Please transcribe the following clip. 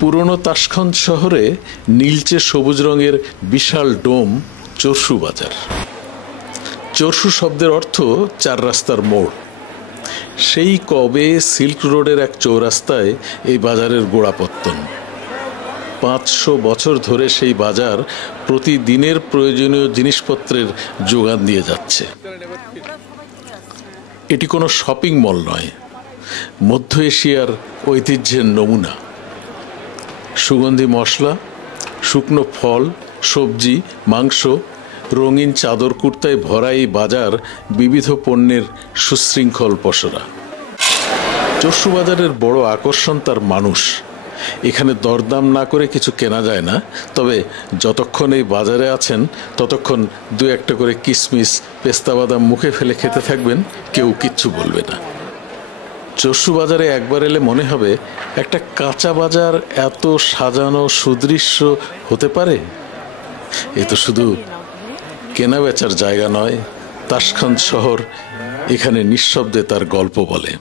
পুরনো তাশখন্দ শহরে নীলচে সবুজ রঙের বিশাল ডোম চরসু বাজার। চরসু শব্দের অর্থ চার রাস্তার মোড়। সেই কবে সিল্ক রোডের এক চৌরাস্তায় এই বাজারের গোড়াপত্তন। 500 বছর ধরে সেই বাজার প্রতিদিনের প্রয়োজনীয় জিনিসপত্রের যোগান দিয়ে যাচ্ছে। এটি কোনো শপিং মল নয়, মধ্য এশিয়ার ঐতিহ্যের নমুনা। সুগন্ধি মশলা, শুকনো ফল, সবজি, মাংস, রঙিন চাদর কুর্তায় ভরা এই বাজার বিবিধ পণ্যের সুশৃঙ্খল পসরা। চরসু বাজারের বড় আকর্ষণ তার মানুষ। এখানে দরদাম না করে কিছু কেনা যায় না, তবে যতক্ষণ এই বাজারে আছেন ততক্ষণ দু একটা করে কিশমিশ, পেস্তা বাদাম মুখে ফেলে খেতে থাকবেন, কেউ কিচ্ছু বলবে না। চরসু বাজারে একবার এলে মনে হবে একটা কাঁচা বাজার এত সাজানো সুদৃশ্য হতে পারে। এ তো শুধু কেনা বেচার জায়গা নয়, তাশখন্দ শহর এখানে নিঃশব্দে তার গল্প বলে।